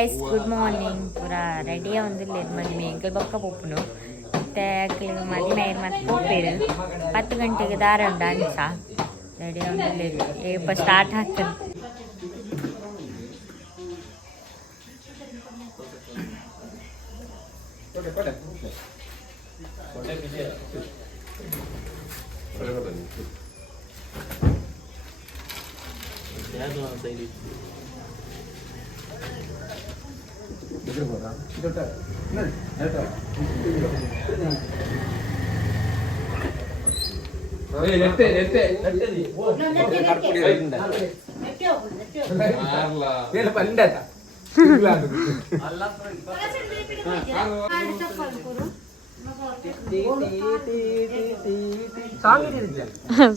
Guys good morning ಪೂರ ready ಒಂದಿಲ್ಲ ಮದುವೆ ಎಂಕಲ್ ಬೊಕ್ಕ ಪೋಪುನು ಮತ್ತೆ ಮದುವೆ ಮತ್ತೆ ಪೋಪೇರು 10 ಗಂಟೆಗೆ ದಾರ ಉಂಡು ಅನ್ಸ ರೆಡಿ ಒಂದಿಲ್ಲ ಏಪ ಸ್ಟಾರ್ಟ್ ಆಗ್ತದೆ.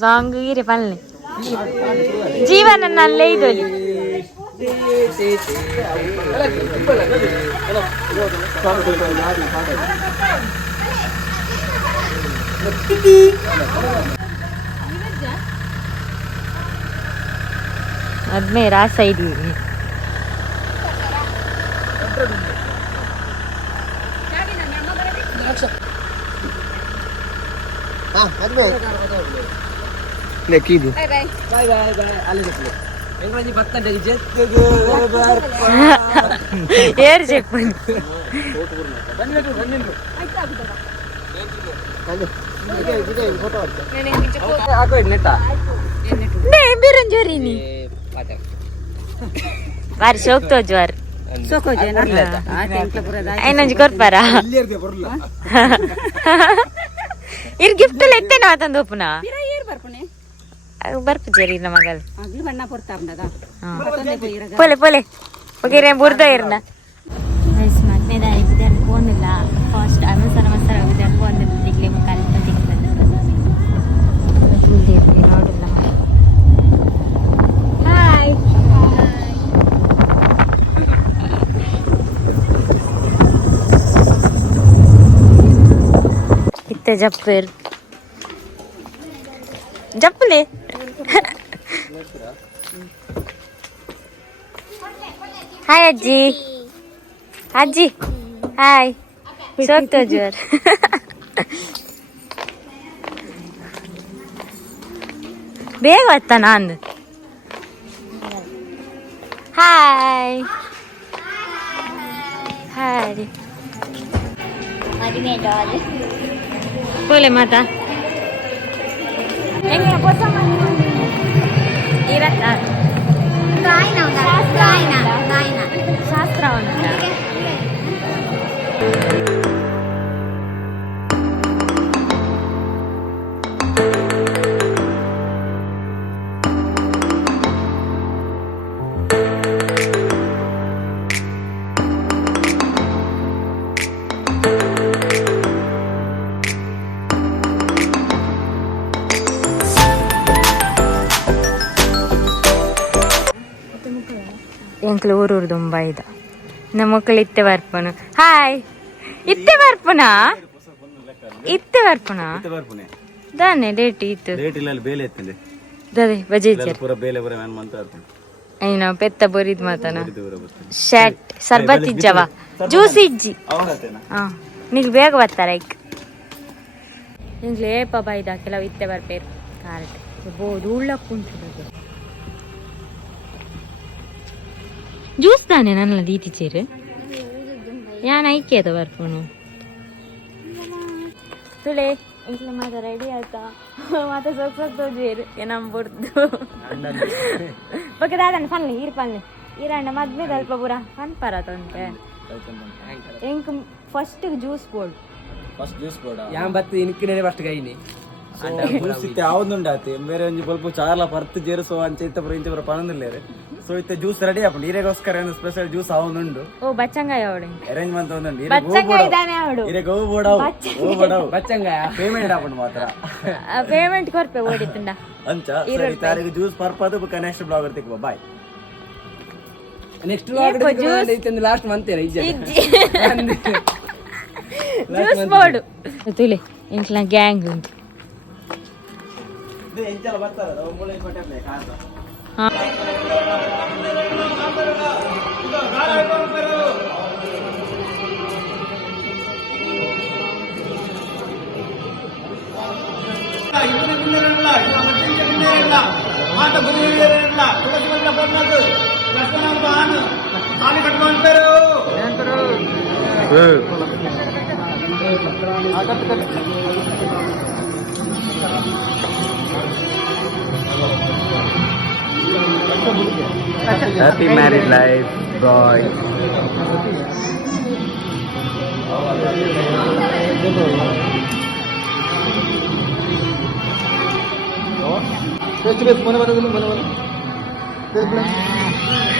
ಸಾಂಗ್ ಗೀರೆ ಪಲ್ಲೆ ಜೀವನ ನಲ್ಲೇ ಇದೊಲಿ ಅದ್ಮೇ ರಾಸ ಇದೀವಿ ಲೆಕ್ಕಿದು ಏರ್ ಚೆಕ್ ಬನ್ನಿ ಬಿರಂಜೋರಿನಿ ಬಾರಿ ಸೋಕ್ತೋ ಜ್ವರ್ ಐನಂಜಿ ಕೊರ್ಪಾರ ಇರ್ ಗಿಫ್ಟ್ ಎಲ್ಲ ಎತ್ತೇನ ತಂದು ಒಪ್ಪುನ ಬರ್ಪು ಜರಿ ನಮಗಲ್ ಪೊಲೆ ಪೊಲೆ ಒಗೇರೆ ಬುರ್ದ ಇರ್ನ ಮತ್ತೆ ಇದನ್ನು ಫೋನಿಲ್ಲ ಫಾಸ್ಟ್ ಅಮಸರ ಮಸರ ಇದನ್ನು ಫೋನಿಲ್ಲ ದಿಗ್ಲೆ ಮುಖಾಲಿ ನೋಡಿಲ್ಲ ಹಾಯ್ ಇತ್ತೆ ಜಪ್ಪೇರ್ ಜಪ್ಪಲೆ ಹಾಯ್ ಅಜ್ಜಿ ಅಜ್ಜಿ ಹಾಯ್ ಸೋಕ್ತೋ ಜೋರ್ ಬೇಗ ಬತ್ತ ನಾನು ಹಾಯ್ ಹಾಯ್ ಬೋಲೆ ಮಾತಾ ಇರತ್ತ ಶಾಸ್ತ್ರ ಎಂಕ್ಲು ಊರೂರು ತುಂಬ ಇದ ನಮ್ಮ ಮಕ್ಕಳು ಇತ್ತೆ ಬರ್ಪನು ಹಾಯ್ ಇತ್ತೆ ಬರ್ಪುನ ಇತ್ತೆ ಬರ್ಪುನ ದಾನೆ ಡೇಟ್ ಇತ್ತು ದದೆ ಬಜೆ ಐನ ಪೆತ್ತ ಬರಿದ್ ಮಾತನ ಶರ್ಟ್ ಸರ್ಬತ್ ಇಜ್ಜವ ಜ್ಯೂಸ್ ಇಜ್ಜಿ ನಿಗ್ ಬೇಗ ಬರ್ತಾರ ಈಗ ನಿಂಗ್ಲು ಏಪ ಬೈದ ಕೆಲವು ಇತ್ತೆ ಬರ್ಪೇರು ಕಾರ್ಟ್ ಬೋದು ಉಳ್ಳಕ್ಕುಂಟು ಜ್ಯೂಸ್ ತಾನೆ ನನ್ನ ದೀತಿಚೇರು ಯಾನ್ ಐಕೆ ಅದ ಬರ್ಪುನು ತುಳೆ ಇಂಟ್ಲ ಮಾತ ರೆಡಿ ಆಯ್ತಾ ಮಾತ ಸೊಕ್ಸೋಜೇರು ಏನಂಬುಡ್ದು ಓಕೆ ದಾದನ್ ಪನ್ಲಿ ಈರ್ ಪನ್ಲಿ ಈರಣ್ಣ ಮದ್ವೆ ಅಲ್ಪ ಪೂರ ಪನ್ ಪರತಂತೆ ಎಂಕ್ first juice board first juice board ಯಾನ್ ಬತ್ತು ಇನ್ಕಿನೇ ಫಸ್ಟ್ ಗೈನಿ ಜ್ಯೂಸ್ ಇತ್ತೆ ಯಾವ್ದುಂಡಾತಿ ಬೇರೆ ಒಂಜಿ ಸ್ವಲ್ಪ ಚಾರ್ಲ ಪರ್ತ್ ಜೇರುಸೋ ಅಂಚೆ ಇತ್ತ ಪುರ ಇಂಚೆ ಪುರ ಪನಂದಿಲ್ಲೇರೆ ಸೊ ಇತ್ತೆ ಜ್ಯೂಸ್ ರೆಡಿ ಆಪುಂಡು ಈರೆಗೋಸ್ಕರ ಒಂದು ಸ್ಪೆಷಲ್ ಜ್ಯೂಸ್ ಅವನುಂಡು ಓ ಬಚ್ಚಂಗಾಯ ಅವಡು ಅರೇಂಜ್ಮೆಂಟ್ ಒಂದುಂಡು ಬಚ್ಚಂಗಾಯ ಇದಾನೆ ಅವಡು ಇರೆ ಗೋ ಬೋಡಾವು ಗೋ ಬೋಡಾವು ಬಚ್ಚಂಗಾಯ ಪೇಮೆಂಟ್ ಆಪುಂಡು ಮಾತ್ರ ಪೇಮೆಂಟ್ ಕೊರ್ಪೆ ಓಡಿತುಂಡ ಅಂಚ ಸರಿ ತಾರಿಗೆ ಜ್ಯೂಸ್ ಪರ್ಪದು ಬಕ ನೆಕ್ಸ್ಟ್ ಬ್ಲಾಗ್ ಇರ್ತಿಕ್ ಬಾಯ್ ನೆಕ್ಸ್ಟ್ ಬ್ಲಾಗ್ ಇತ್ತೆ ಲಾಸ್ಟ್ ಮಂತ್ ಇಜ್ಜೆ ಜ್ಯೂಸ್ ಬೋರ್ಡ್ ತುಲೆ ಇಂಕ್ಲ ಗ್ಯಾಂಗ್ ಉಂಟು ಎಂಚಲ ಬರ್ತಾರ ಮೂಲೆ ಕೊಟ್ಟೆ ಕಾಸ Happy married life, boy.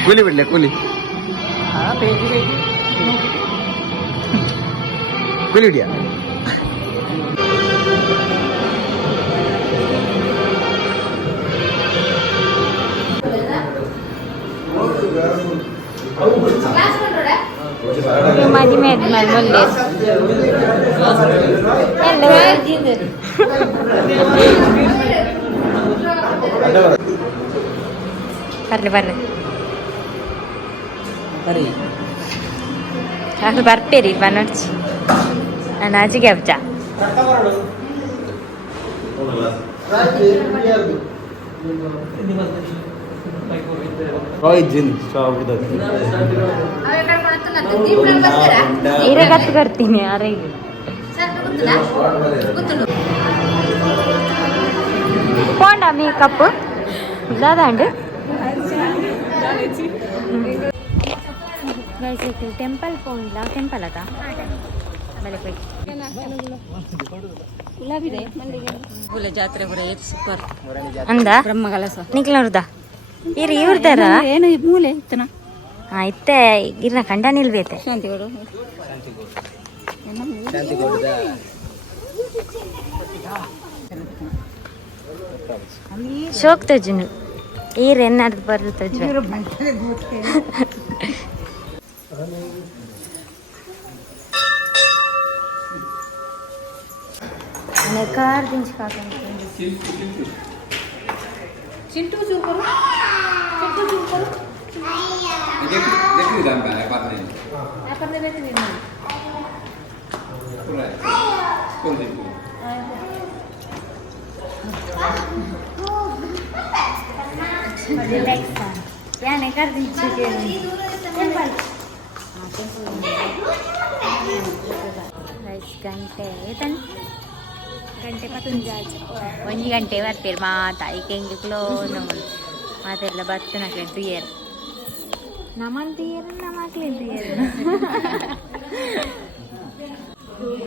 ಕೂಲಿ ಬಿಡ್ಲೆ ಕೂಲಿ ಕೂಲಿ ಹಿಡಿಯ ಮದುವೆ ಆದ್ಮೇಲೆ ಒಳ್ಳೆ ಬರ್ರಿ ಬರ್ರಿ ಅದು ಬರ್ತೀರಿ ಬನ್ನಡ್ಚಿ ನಾನು ಆಚೆಗೆ ಹಬ್ಬ ಇರಗತ್ತು ಬರ್ತೀನಿ ಯಾರಿಗೆ పోండా మేకప్ దాదా అండి ಟೆಂಪಲ್ పోయిందా ಟೆಂಪಲ್ ಅದ ಗುಲಾಬಿ ಜಾತ್ರೆ ಸೂಪರ್ ಅಂದ ಬ್ರಹ್ಮಕಲಸ ನಿಕ್ಲವ್ರದ ಇರಿ ಇವ್ರದಾರ ಏನು ಮೂಲೆ ಇತ್ತನ ಇತ್ತೆ ಇರ್ನ ಕಂಡ ನಿಲ್ಬೇತೆ ಶಾಂತಿಗೋಡು ಶೋಕ್ ತಜ್ಜುನು ಈರ್ ಎನ್ನಾರ್ದು ಬರ್ದು ತಜ್ಜು ಕಾರ್ ದಿಂಚು ಕಾಕೊಂಡು ಚಿಂಟು ಚೂಪರು ಚಿಂಟು ಚೂಪರು याने कर दीजिए ಗಂಟೆ ಗಂಟೆ ಒಂದು ಗಂಟೆ ಬರ್ತೀರಿ ಮಾತಾ ಈಗ ಹೆಂಗೆ ಕ್ಲೋಸ್ ಮಾತೆಲ್ಲ ಬರ್ತು ನಾಲ್ಕು ದುಯ್ಯರು ನಮ್ಮಲ್ಲಿ ದುಯ್ಯರು ನಮ್ಮ ಮಕ್ಳು ದುಯ್ಯರು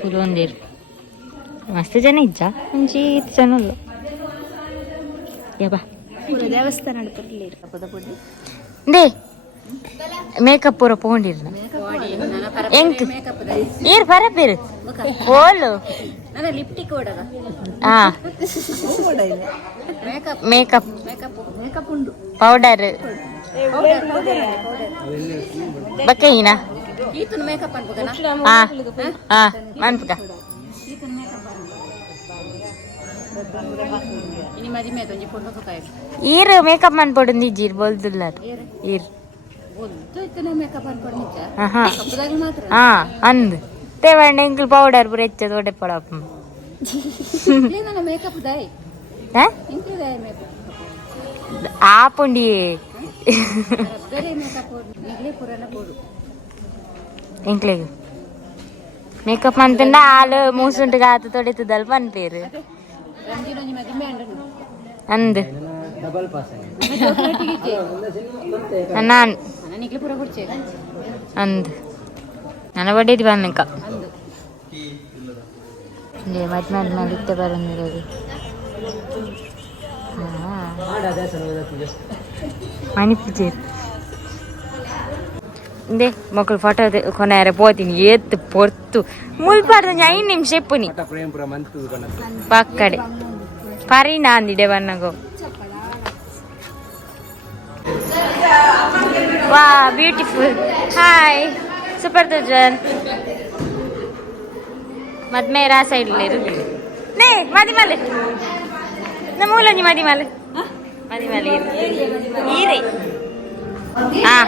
ಕುಲೊಂದಿರು ಮಸ್ತ್ ಜನ ಇಜ್ಜ ಒಂಜಿ ಜನ ಉಳ್ಳು ಯಬ್ಬಾ ದೇವಸ್ಥಾನ ದೇ ಮೇಕಪ್ ಪೂರ ಪೋಂಡಿರ್ನ ಎಂಕ್ ಈರ್ ಬರಬೇರು ಓಲು ಹಾ ಮೇಕಪ್ ಪೌಡರ್ ಬಕ್ಕೈನ ಹಾ ಹಾ ಮನ್ಪಕ ಈರ್ ಮೇಕಪ್ ಮನ್ಪೊಡು ಜೀರ್ ಬೋಲ್ದುಲ್ಲ ಈರ್ ಹಾ ಅಂದ್ ತೇವಣ್ಣ ಎಂಕಲ್ ಪೌಡರ್ ಪೂರ ಹೆಚ್ಚ ತೋಡೆ ಪಡಪ್ಪ ಆಪುಂಡಿ ಎಂಕ್ಲೆಗ್ ಮೇಕಪ್ ಅಂತಂಡ ಹಾಲು ಮೂಸುಂಟು ಕಾತು ತೊಡೆತದಲ್ಪ ಅನ್ಪೇರು ಅಂದ್ ನಾನು ಅಂದ್ ನನ್ನ ಬಡ್ಡಿ ಬಂದಕ್ಕ ಮದ್ಮೇಲೆ ಇತ್ತೆ ಬರಂದಿರೋದು ಮಣಿಪೂಜೆ దే మొక్కలు ఫోటో కొనారు పోతుంది ఎత్తు పొత్తు ముల్పడుతుంది 5 నిమిషం చెప్పుని పక్కడే పరీనా అంది డేవన్నగో వా బ్యూటిఫుల్ హాయ్ సూపర్ తుజన్ మద్మేరా సైడ్ లేరు నే మదిమలే నమూలని మదిమలే మదిమలే ఈరే ఆ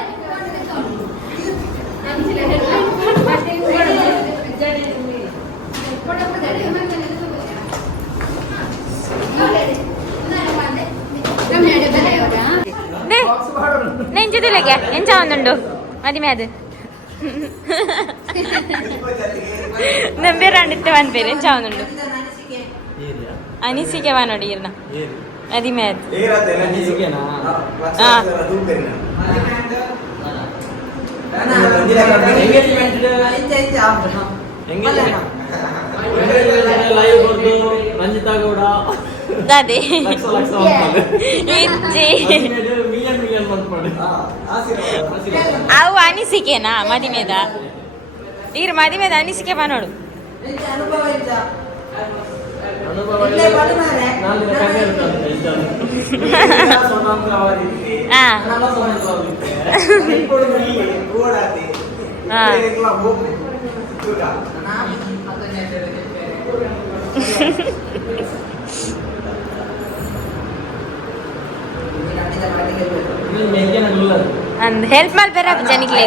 നെഞ്ചിതിലേക്ക് എഞ്ചാവുന്നുണ്ടോ മതിമേ അത് ನಂಬೇರಾಂಡಿಟ್ಟು ಒಂದು ಬೇರೆ ಎಂಚಾವುന്നുಂಡು ಅನಿಸಿಕೆ ವಾನೋಡಿ ಇರ್ನ ಮದಿಮೆ ಅದು ರಂಜಿತಾ ಗೌಡ ಅದೇ ಅವು ಅನಿಸಿಕೆನಾ ಮದಿಮೆದ ಈರ್ ಮದಿಮೆದ ಅನಿಸಿಕೆ ಬಾ ನೋಡು ಅಂದ್ ಹೆಲ್ಪ್ ಮಾಡ್ಬೇರ ಜನಿಗೆ